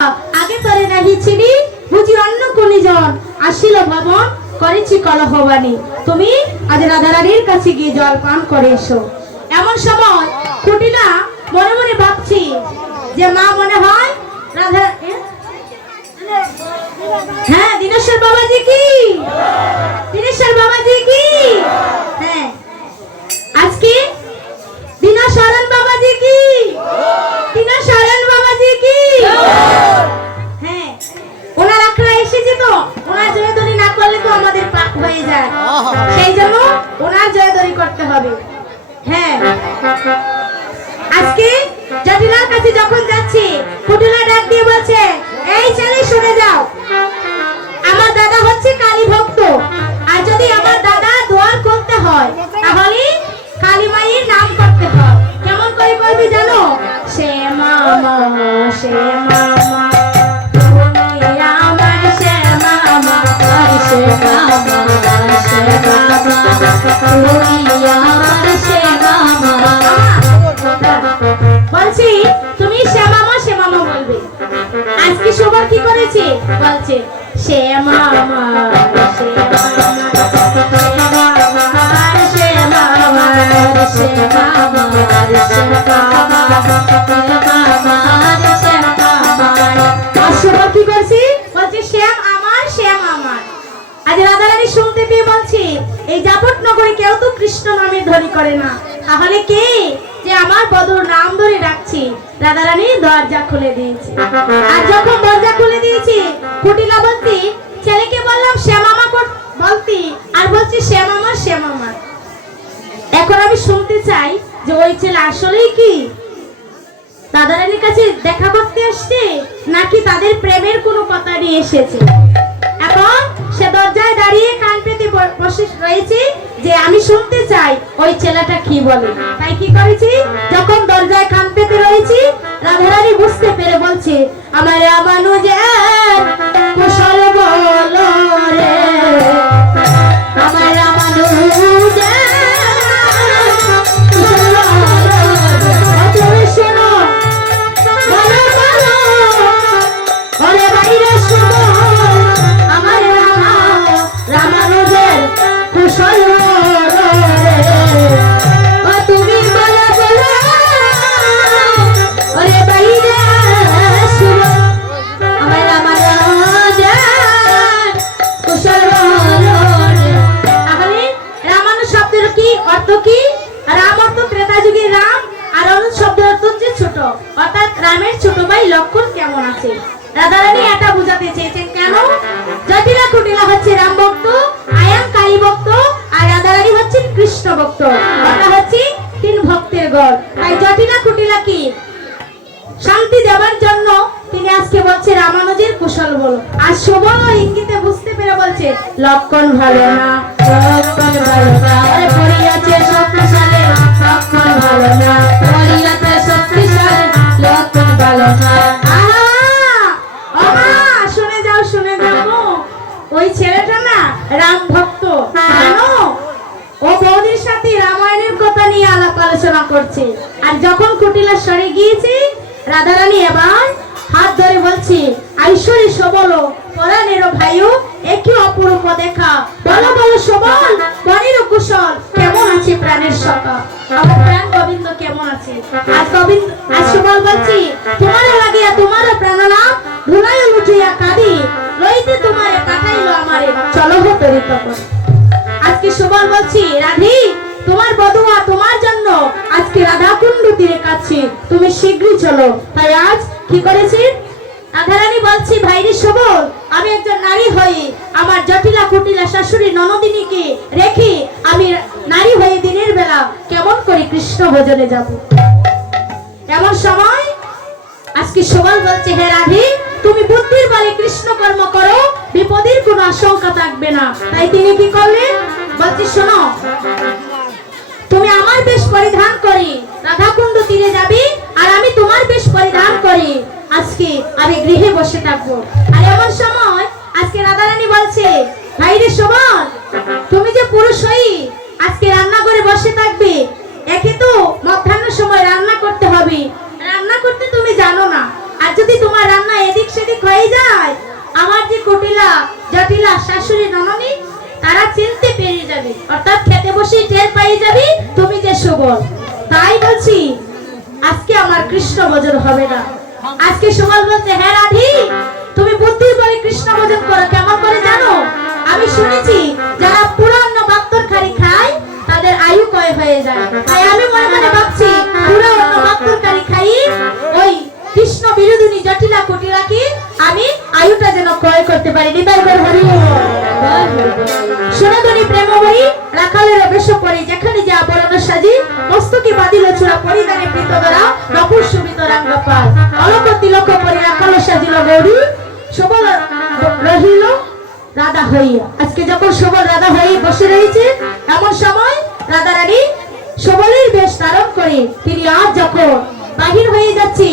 আগে তরে নাহি চিনি বুঝি অন্য কোনিজন আসিল ভবন করেছি কলহবাণী তুমি আজ রাধারানীর কাছে গিয়ে জল পান করে এসো। এমন সময় কুটিলা মনে মনে ভাবছি যে মা মনে হয় রাধা হ্যাঁ দিনেশ্বর বাবাজি কি দিনেশ্বর বাবাজি কি হ্যাঁ আজকে দিনাশরণ বাবাজি কি দিনাশরণ বাবাজি কি হ্যাঁ ওনার আখড়া এসেছে তো ওনার জয়ধ্বনি না করলে তো আমাদের পাপ হয়ে যায় সেই জন্য ওনার জয়ধ্বনি করতে হবে। হ্যাঁ আজকে জটিলার কাছে যখন যাচ্ছি কুটিলা ডাক দিয়ে বলছে এই ছেলে শুনে যাও আমার দাদা হচ্ছে কালী ভক্ত আর যদি আমার দাদা দোয়ার করতে হয় তাহলে কালী মায়ের নাম করতে হয়। কেমন করে করবি জানো সে মামা সে মামা তুমি আমার সে মামা সে মামা সে মামা তুমি আমার সে মামা বলছি তুমি সে মামা বলবে। আজকে সবার কি করেছে বলছে সে মামা সে কি করছি বলছে শ্যাম আমার শ্যাম আমার। আজ রাধারানী শুনতে পেয়ে বলছি এই জাপট নগরে কেউ তো কৃষ্ণ নামে ধ্বনি করে না তাহলে কে যে আমার বধুর নাম ধরে ডাকছি। রাধারানী দরজা খুলে দিয়েছে আর যখন দরজা খুলে দিয়েছি কুটিলা বলছি ছেলেকে বললাম শ্যাম মামা বলতি আর বলছি শ্যাম আমার শ্যাম আমার। এখন আমি শুনতে চাই যে ওই ছেলে আসলেই কি রাধারানীর কাছে দেখা করতে আসছে নাকি তাদের প্রেমের কোনো কথা নিয়ে এসেছে। এখন সে দরজায় দাঁড়িয়ে কান পেতে বসে রয়েছে যে আমি শুনতে চাই ওই ছেলেটা কি বলে। তাই কি করেছি যখন দরজায় কান পেতে রয়েছি রাধারানী বুঝতে পেরে বলছে আমার মানুষের কুশল বলো রে আমার মানুষের রাধারানী এটা বুঝাতে চেয়েছেন কেন জটিলা কুটিলা হচ্ছে রাম ভক্ত আয়াম কালী ভক্ত আর রাধারানী হচ্ছেন কৃষ্ণ ভক্ত ওটা হচ্ছে তিন ভক্তের গড়। তাই জটিলা কুটিলা কি শান্তি দেওয়ার জন্য তিনি আজকে বলছে রামানুজের কুশল বলো আর সবল ইঙ্গিতে বুঝতে পেরে বলছে লক্ষণ ভালো না লক্ষণ ভালো না আরে পড়িয়াছে শক্তিশালী লক্ষণ ভালো না পড়িয়াছে শক্তিশালী লক্ষণ ভালো না। ওই ছেলেটা না রাম ভক্ত জানো ও বৌদির সাথে রামায়ণের কথা নিয়ে আলাপ আলোচনা করছে আর যখন কুটিলা সরে গিয়েছে রাধারানী এবার হাত ধরে বলছে আইশ্বরী সবল পরাণের ভাইও একই অপরূপ দেখা বলো বলো সবল বনের কুশল কেমন আছে প্রাণের সকা আমার প্রাণ গোবিন্দ কেমন আছে। আর গোবিন্দ আর সবল বলছি তোমারও লাগিয়া তোমারও প্রাণনাম ধুলায় লুটিয়া কাঁদি লইতে তোমারে কাটাইলো আমারে চলো তরিত কর। আজকে সবল বলছি রাধি তোমার বধুয়া তোমার জন্য আজকে রাধাকুণ্ড তীরে কাছে তুমি শীঘ্রই চলো। তাই আজ কি করেছি রাধারানী বলছি ভাইরে সবল আমি একজন নারী হয়ে আমার জটিলা কুটিলা শাশুড়ি ননদিনীকে রেখে আমি নারী হয়ে দিনের বেলা কেমন করে কৃষ্ণ ভজনে যাব। এমন সময় আজকে সবল বলছে হে রাধি তুমি বুদ্ধির বলে কৃষ্ণ কর্ম করো বিপদের কোনো আশঙ্কা থাকবে না। তাই তিনি কি করলেন বলছি শোনো তুমি আমার বেশ পরিধান করি রাধাকুণ্ড তীরে যাবি আর আমি তোমার বেশ পরিধান করি আজকে আমি গৃহে বসে থাকবো। আর এমন সময় আজকে রাধারানী বলছে ভাইরে সবল তুমি যে পুরুষ হই আজকে রান্না করে বসে থাকবে একে তো মধ্যাহ্ন সময় রান্না করতে হবে রান্না করতে তুমি জানো না আর যদি তোমার রান্না এদিক সেদিক হয়ে যায়, আমার যে কুটিলা জটিলা শাশুড়ি নননী তারা চিনতে পেরে যাবে, অর্থাৎ খেতে বসে টের পেয়ে যাবে তুমি যে সুবল। তাই বলছি আজকে আমার কৃষ্ণ ভোজন হবে না। আজকে সুবল বলছে, হ্যাঁ রাধি তুমি বুদ্ধি করে কৃষ্ণ ভোজন করো। কেমন করে জানো? আমি শুনেছি যারা পুরানো বাত্তর খাড়ি খায় তাদের আয়ু ক্ষয় হয়ে যায়। তাই আমি মনে মনে ভাবছি পুরানো বাত্তর খাড়ি খাই ওই কৃষ্ণ বিরোধিনী জটিলা কুটিলাকে আমি আয়ুটা যেন ক্রয় করতে পারি। নিতাই গৌর হরি সোনাদনী প্রেমময়ী রাখালের বেশ পরি যেখানে যে আবরণ সাজি মস্তকে বাঁধিল চূড়া পরিধানে প্রীতদরা নপুর সুবিত রাঙ্গ পায় অলক তিলক পরি রাখাল সাজিল গৌরী সবল রহিল রাধা হইয়া। আজকে যখন সবল রাধা হয়ে বসে রয়েছে এমন সময় রাধা রানী সবলের বেশ ধারণ করে তিনি আজ যখন বাহির হয়ে যাচ্ছে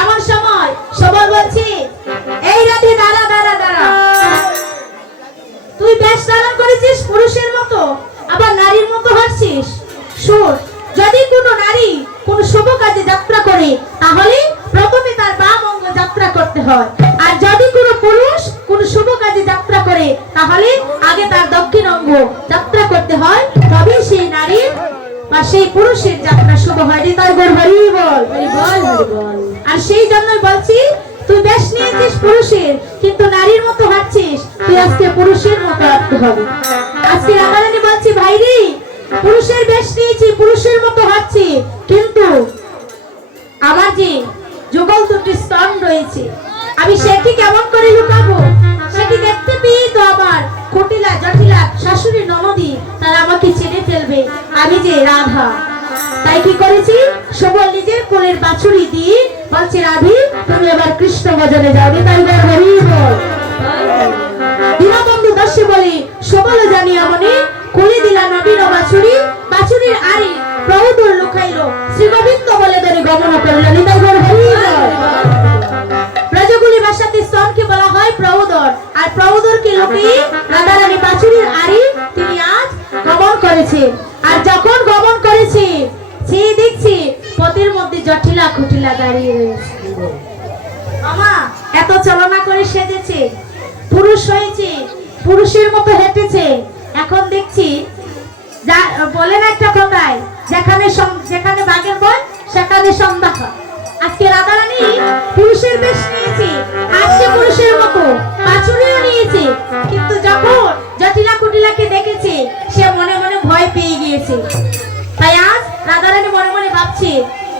এমন সময় সবল বলছে, এই রাধে দাঁড়া দাঁড়া দাঁড়া, তুই বেশ ধারণ করেছিস পুরুষের মতো আবার নারীর মতো হাসছিস। শোন, যদি কোনো নারী কোন শুভ কাজে যাত্রা করে তাহলে প্রথমে তার বাম অঙ্গ যাত্রা করতে হয়, আর যদি কোনো পুরুষ কোন শুভ কাজে যাত্রা করে তাহলে আগে তার দক্ষিণ অঙ্গ যাত্রা করতে হয়, তবে সেই নারীর বা সেই পুরুষের যাত্রা শুভ হয়। তাই গৌর হরি বল। আর সেই জন্যই বলছি তুই বেশ নিয়েছিস পুরুষের কিন্তু নারীর মতো হাঁটছিস, তুই আজকে পুরুষের মতো হাঁটতে হবে। আজকে রাধারানী বলছি, ভাইরি পুরুষের বেশ নিয়েছি পুরুষের মতো হাঁটছি, কিন্তু আমার যে যুগল দুটি স্তন রয়েছে আমি সেটি কেমন করে লুকাবো? সেটি দেখতে পেয়ে তো আমার কুটিলা জটিলা শাশুড়ি ননদী তারা আমাকে চিনে ফেলবে আমি যে রাধা। তাই কি করেছি, সবল নিজের কোলের বাছুরি দিয়ে বলছে, রাধি তুমি এবার কৃষ্ণ ভজনে যাও। তাই হরি বল। দীনবন্ধু দর্শে বলি সবল জানিয়া মনে কোলে দিলা নবীন বাছুরি, বাছুরির আড়ি প্রভুদুর লুকাইল শ্রী গোবিন্দ বলে ধরে গমন করলেন। তাই হরি বল। ব্রজগুলি ভাষাতে স্তনকে বলা হয় প্রভুদর, আর প্রভুদরকে লুকিয়ে রাধারানী বাছুরির আড়ি তিনি আজ গমন করেছে। আর যখন গমন করেছে সেই দেখছি পথের মধ্যে জটিলা খুটিলা দাঁড়িয়ে রয়েছে। আমা এত চলনা করে সেজেছে, পুরুষ হয়েছে, পুরুষের মতো হেঁটেছে, এখন দেখছি বলে না একটা কথায়, যেখানে বাঘের বল সেখানে সন্ধ্যা হয়। আজকে রাধারানী পুরুষের বেশ নিয়েছে, আজকে পুরুষের মতো বাছুরিও নিয়েছে, কিন্তু যখন জটিলা কুটিলাকে দেখেছে সে মনে মনে ভয় পেয়ে গিয়েছে। তাই আজ রাধারানী মনে মনে ভাবছে,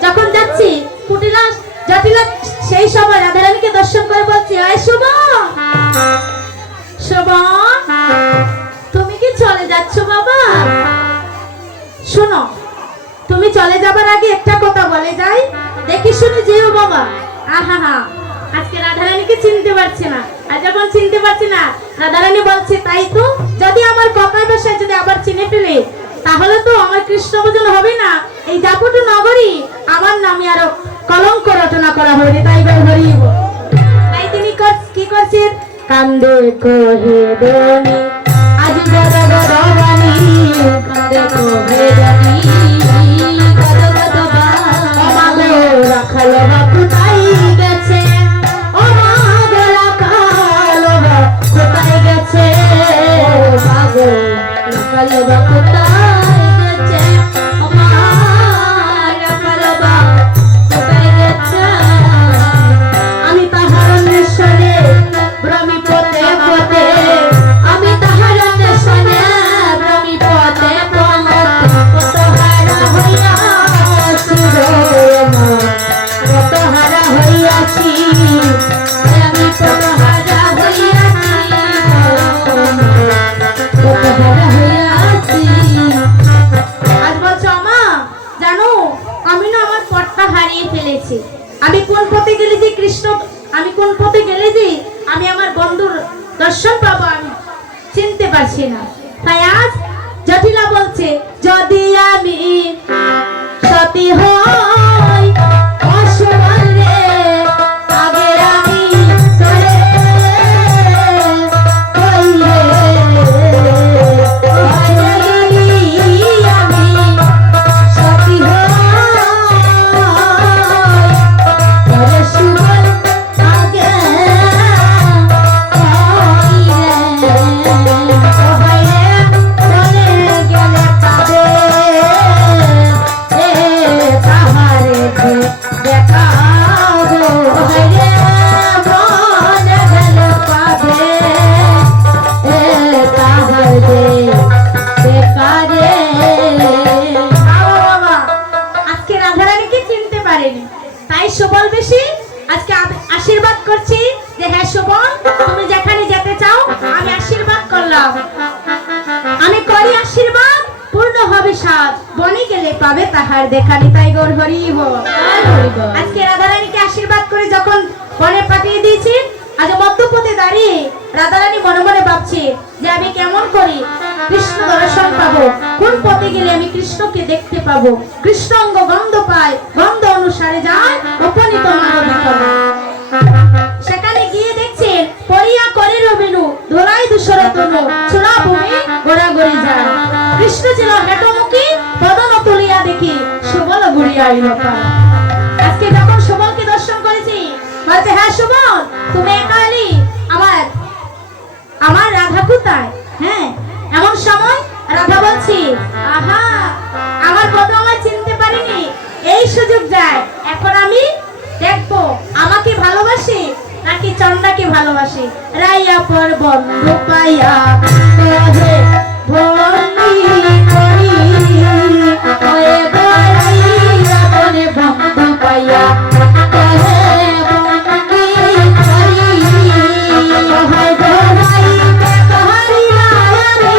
যখন যাচ্ছি কুটিলা জটিলা সেই সময় রাধারানীকে দর্শন করে বলছে, আয় শোভন, শোভন তুমি কি চলে যাচ্ছ বাবা? শোনো, তুমি চলে যাবার আগে একটা কথা বলে যাই, দেখি শুনে যেও বাবা। আহা হা, আজকে রাধারানীকে চিনতে পারছি না। আর যখন চিনতে পারছি না রাধারানী বলছে, তাই তো যদি আমার কথার ভাষায় যদি আবার চিনে ফেলে তাহলে তো আমার কৃষ্ণ ভোজন হবে না, এই জাপটু নগরী আমার নামে আরো কলঙ্ক রচনা করা হবে। তাই হরি বল। তাই তিনি কি করছেন, কান্দে কহে বনি আজ গদ গদ বানি, কান্দে কহে বনি গদ গদ বানি, মাগো রাখাল বাপু তাই গেছে, ও মাগো রাখাল বাপু কোথায় গেছে, মাগো রাখাল বাপু তাই গেছে, ও মা রাখাল বাপু কোথায় গেছে। আমি তাহার অন্বেষণে ভ্রমি পথে পথে, আমি তাহার অন্বেষণে ভ্রমি পথে পথে, কতহারা হইয়াছি কতহারা হইয়াছি, আমি কতহারা হইয়াছি কতহারা হইয়াছি। আজ বলছো আমা জানো আমি না আমার পথটা হারিয়ে ফেলেছি, আমি কোন পথে গেলে যে কৃষ্ণ, আমি কোন পথে গেলে যে আমি আমার বন্ধুর দর্শন পাবো আমি চিনতে পারছি না। তাই আজ জটিলা বলছে, যদি আমি সতী হই অসবল রে, আগে আমি তোরে হই রে, আমি সতী হই তোরে সুবল যে হ্যাঁ শোভন, তুমি যেখানে যেতে চাও আমি আশীর্বাদ করলাম, আমি করি আশীর্বাদ, পূর্ণ হবে সাধ, বনে গেলে পাবে তাহার দেখানি। তাই গৌর হরি বল। আজকে রাধারানীকে আশীর্বাদ করে যখন বনে পাঠিয়ে দিয়েছি, আজ মধ্যপথে দাঁড়িয়ে রাধারানী মনে মনে ভাবছে যে আমি কেমন করি কৃষ্ণ দর্শন পাবো, কোন পথে গেলে আমি কৃষ্ণকে দেখতে পাবো। কৃষ্ণ অঙ্গ গন্ধ পায়, গন্ধ অনুসারে যায় উপনীত মানবিকতা। সেখানে গিয়ে দেখছেন পরিয়া করে রবিনু ধরাই দুশরতনু ছোড়া ভূমি গোড়াগড়ি যায়। কৃষ্ণ ছিল হেঁটমুখী, পদন তুলিয়া দেখি সুবল ঘুরিয়া আইল। আজকে যখন সুবলকে দর্শন করেছি, বলছে হ্যাঁ সুবল, তুমি একা এলি, আমার রাধা কোথায়? হ্যাঁ, এমন সময় রাধা বলছি আহা আমার বধূ আমায় চিনতে পারিনি, এই সুযোগ যায়, এখন আমি দেখবো আমাকে ভালোবাসি নাকি চন্দাকে ভালোবাসি। রাইয়া পর বন্ধু পাইয়া কহে বন্দি করি, ওয়ে বলাইয়া বনে বন্ধু পাইয়া কহে বন্দি করি, কহে বলাইতে কহারি লায়ারে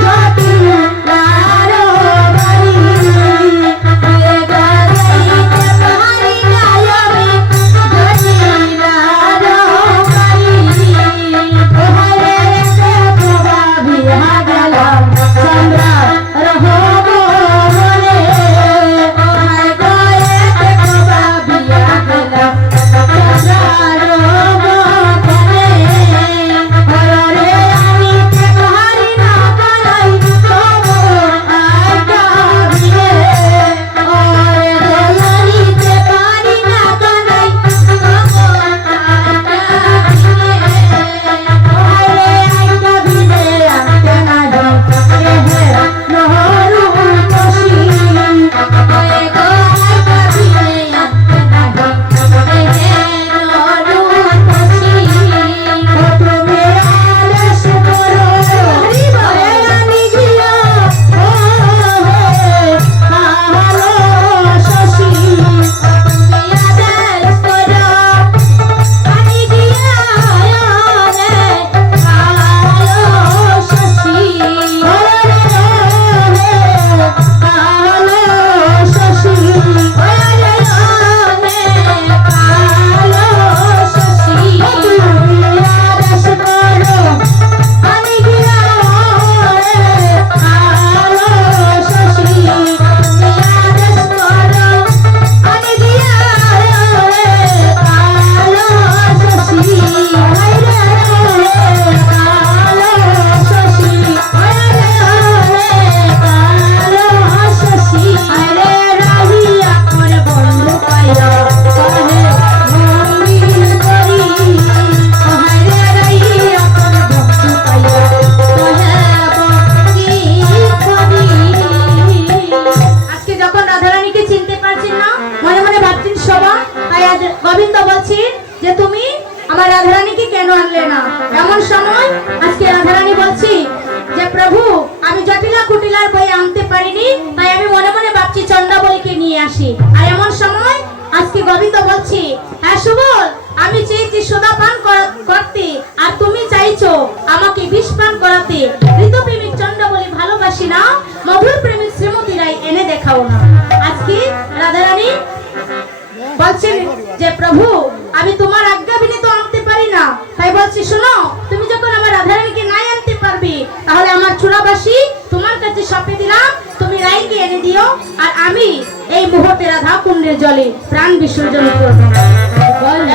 জটিল লারো বাড়ি, ওয়ে বলাইতে কহারি লায়ারে জটিল লারো বাড়ি, ওহারে রে প্রভাবী হাগলাম চন্দ্রা রহো বনে, ওহায় গয়েতে প্রভাবী হাগলাম চন্দ্রা রহো বনে, হরে আনিতে কহারি না কানাই তবু আজ্ঞা বিনে, ওরে আনিতে কহারি না কানাই তবু আজ্ঞা বিনে, ওরে আজ্ঞা বিনে আজ্ঞা না যাই হে নহরু কষি, ওরে গো আজ্ঞা বিনে আজ্ঞা না যাই হে নহরু কষি, তুমি আদেশ করো ওরে আমি গিয়া ও হে কালো শশী, তুমি আদেশ করো আমি গিয়া রে কালো শশী, ওরে রে কালো শশী, ওরে রে কালো শশী, তুমি আদেশ করো আমি গিয়া রে কালো শশী, তুমি আদেশ করো আমি গিয়া রে কালো শশী, ওরে রে কালো শশী, ওরে রে কালো শশী, আরে রাহিয়া করে বন্ধু পাইয়া কহে বন্দি করি, ওহারে রাহিয়া করে বন্ধু পাইয়া কহে বন্দি করি। আজকে যখন রাধারানীকে চিনতে পারছেন না, মনে মনে ভাবছেন শোভা, তাই আজ গোবিন্দ বলছেন যে তুমি আমার রাধারানীকে কেন আনলে না। এমন সময় আজকে রাধারানী বলছি যে প্রভু আমি জটিলা কুটিলার বই আনতে পারিনি, তাই আমি মনে মনে ভাবছি চন্দ্রাবলীকে নিয়ে আসি। আর এমন সময় আজকে গোবিন্দ বলছি হ্যাঁ সুবল, আমি চেয়েছি সোদা পান করতে, আর তুমি চাইছো আমাকে বিষ পান করাতে। হৃদপ্রেমিক চন্দ্রাবলী ভালোবাসি না, মধুর প্রেমিক শ্রীমতী রায় এনে দেখাও না। আজকে রাধারানী বলছেন যে প্রভু আমি তোমার আজ্ঞা বিনে তো আনতে পারি না, তাই বলছি শোনো, তুমি যখন আমার রাধারানীকে নাই আনতে পারবে, তাহলে আমার চূড়াবাসী তোমার কাছে সঁপে দিলাম, তুমি রায়কে এনে দিও, আর আমি এই মুহূর্তে রাধা কুণ্ডের জলে প্রাণ বিসর্জন করব।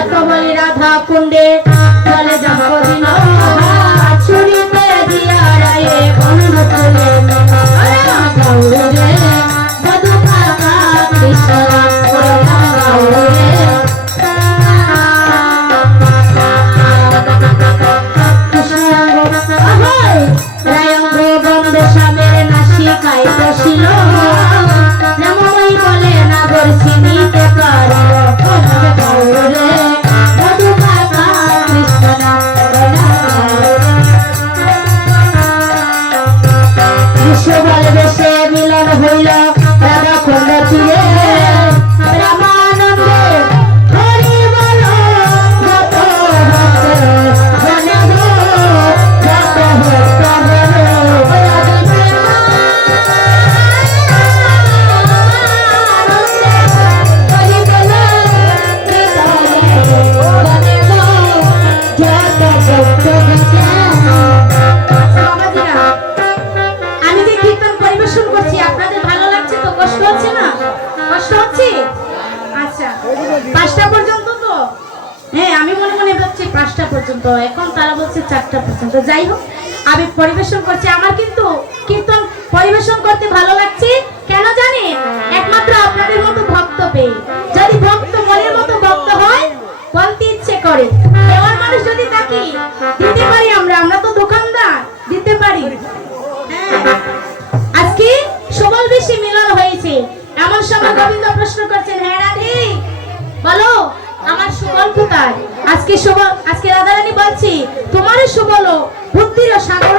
এত বলি রাধা কুণ্ডে জলে যাব দিন, ছুরিতে দিয়া রায়ে বন্ধ তুলে গৌরে মধু কাকা কৃষ্ণ গৌরে রায়ঙ্গ বন্ধে স্বামীর নাসি খাই বসিল, রামময়ী বলে না বলছি নিতে পারিল গৌরে মধু কাকা কৃষ্ণ আচ্ছা বাবাজিরা, আমি যে কীর্তন পরিবেশন করছি আপনাদের ভালো লাগছে তো? কষ্ট হচ্ছে না? কষ্ট হচ্ছে? আচ্ছা, 5টা পর্যন্ত তো? হ্যাঁ, আমি মনে মনে ভাবছি 5টা পর্যন্ত, এখন তারা বলছে 4টা পর্যন্ত। যাই হোক, আমি পরিবেশন করছি। আমার কিন্তু কীর্তন পরিবেশন করতে ভালো লাগছে কেন জানেন? একমাত্র আপনাদের মতো ভক্ত পেয়ে। যদি ভক্ত মনের মতো ভক্ত হয়, বলতে ইচ্ছে করে। দেওয়ার মানুষ যদি থাকি, দিতে পারি আমরা। আমরা তো দোকানদার, দিতে পারি। হ্যাঁ, আজকে সবল বেশি মিলন হয়েছে। এমন সময় গোবিন্দ প্রশ্ন করছেন, হ্যাঁ রাধে বলো আমার সুবল কোথায়? আজকে রাধারানী বলছি, তোমারও সুবল বুদ্ধির সাগর,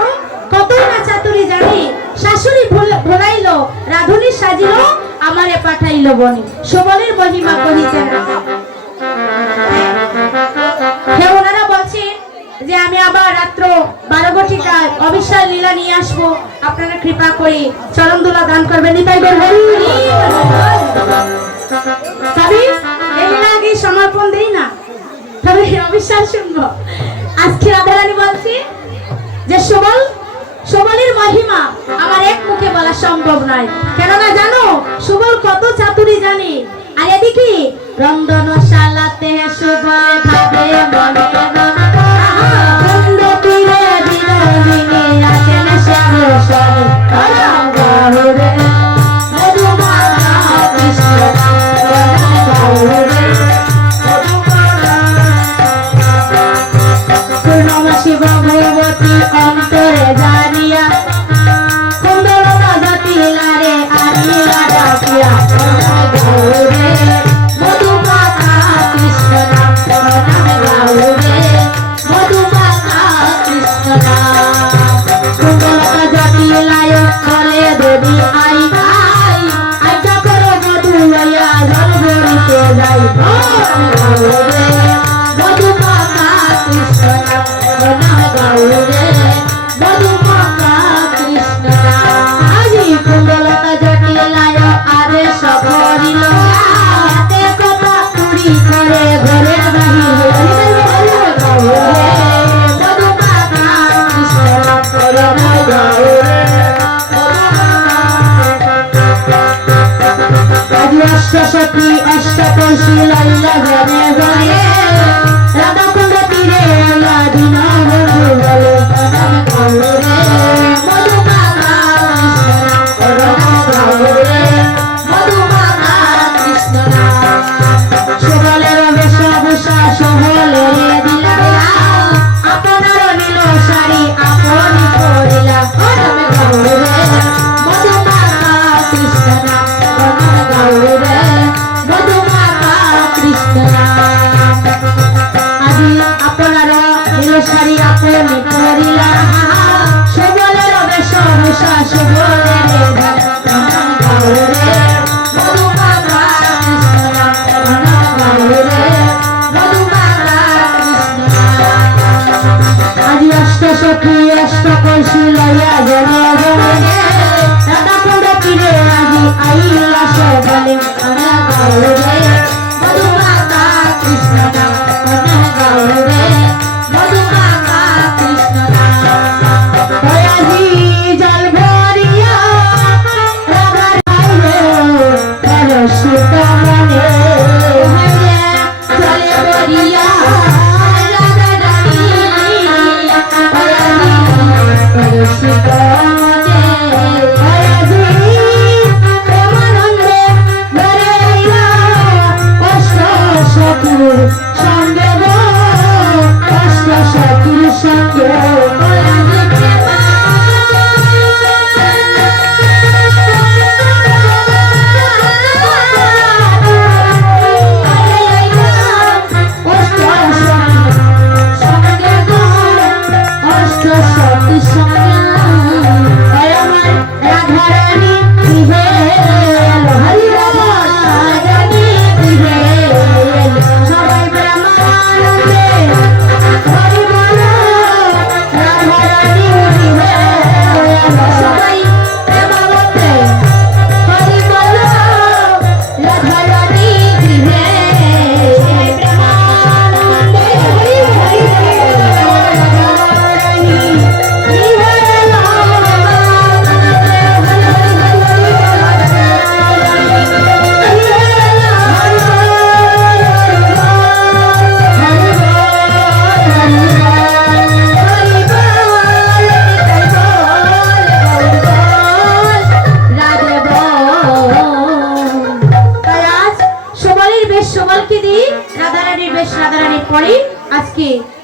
কতই না চাতুরি জানি। শাশুড়ি ভোলাইলো, রাধুনি সাজিলো, আমারে পাঠাইলো বনে। সুবলের মহিমা কহিতে না। হ্যাঁ, ওনারা বলছেন যে আমি আবার রাত্র 12 ঘটিকায় অবিশ্বাস লীলা নিয়ে আসবো। আপনারা কৃপা করে চরণ দুলা দান করবেন। নিতাই গৌর হরি। তবে এই আগে সমর্পণ দেই না, তবে অবিশ্বাস শুনবো। আজকে রাধারানী বলছি যে সুবলের মহিমা আমার এক মুখে বলা সম্ভব নয়। কেননা জানো সুবল কত চাতুরি জানি। আর এদিকে রন্ধনশালাতে সুবল ভাবে মনে না, বন্ধ তীরে বিনোদিনী আছেন শ্যামসরে, গৌরে মধুমালা কৃষ্ণ গৌরে পূর্ণমাসী ভগবতী অন্তরে জানিয়া, কুন্দর জাতি লারে আনিয়া ডাকিয়া, গৌরে মধুমাতা কৃষ্ণ নাম, গৌরে মধুমাতা কৃষ্ণ নাম। কুন্দরতা জাতি লায় বলে দেবী আই আই, আইটা করে মধু লইয়া জল ভরিতে যাই, গৌরে মধুমাতা কৃষ্ণ নাম, গৌরে মধুমাতা কৃষ্ণ নাম। আজি কুন্দলতা জটিলায় আরে সফরিল, হাতে কথা চুরি করে ঘরে বাহির হইল, গৌরে মধুমাতা কৃষ্ণ নাম, গৌরে আজি অষ্টসখী অষ্টকোশী লইলা ঘরে ঘরে, রাধাকুণ্ড তীরে দিন বন্ধু বলে, গৌরে মধুমাতা কৃষ্ণ নাম, গৌরে মধুমাতা কৃষ্ণ নাম। সুবলের বেশভূষা সুবলের দিলা, আপনার নীল শাড়ি আপনি পরিলা, গৌরে মধুমাতা কৃষ্ণ নাম, গৌরে মধুমাতা কৃষ্ণ নাম। আজি আপনারা নীল শাড়ি আপনি পরিলা, সুবলের বেশভূষা সুবলের দিলা, গৌরে মধুমাতা কৃষ্ণ নাম, গৌরে মধুমাতা কৃষ্ণ নাম। আজি অষ্টসখী অষ্টকোশী লইয়া জনে জনে, রাধাকুণ্ড তীরে আজি আইলা সবলে, গৌরে মধুমাতা কৃষ্ণ নাম, গৌরে মধুমাতা কৃষ্ণ নাম। আজি জল ভরিয়া রাধার আইলো, রসিক মনে জলে ভরিয়া রাধারানী, রসিক মনে আজি প্রেমানন্দে ভরে আইলা,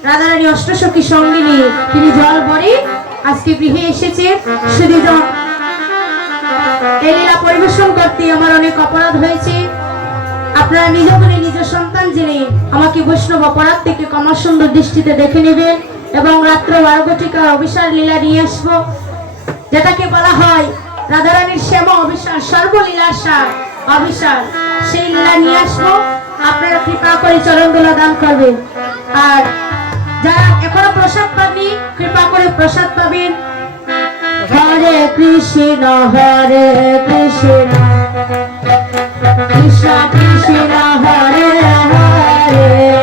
রাধারানী অষ্টসখী সঙ্গিনী তিনি জল ভরে আজকে গৃহে এসেছে। সুধীজন, এই লীলা পরিবেশন করতে আমার অনেক অপরাধ হয়েছে। আপনারা নিজ করে নিজ সন্তান জেনে আমাকে বৈষ্ণব অপরাধ থেকে কমা সুন্দর দৃষ্টিতে দেখে নেবেন এবং রাত্র 12 ঘটিকার অভিসার লীলা নিয়ে আসবো, যেটাকে বলা হয় রাধারানীর শ্যাম অভিসার, সর্বলীলা সার অভিসার। সেই লীলা নিয়ে আসবো, আপনারা কৃপা করে চরণ দোলা দান করবেন। আর যারা এখনো প্রসাদ পাননি কৃপা করে প্রসাদ পাবেন। হরে কৃষ্ণ হরে কৃষ্ণ কৃষ্ণ কৃষ্ণ হরে হরে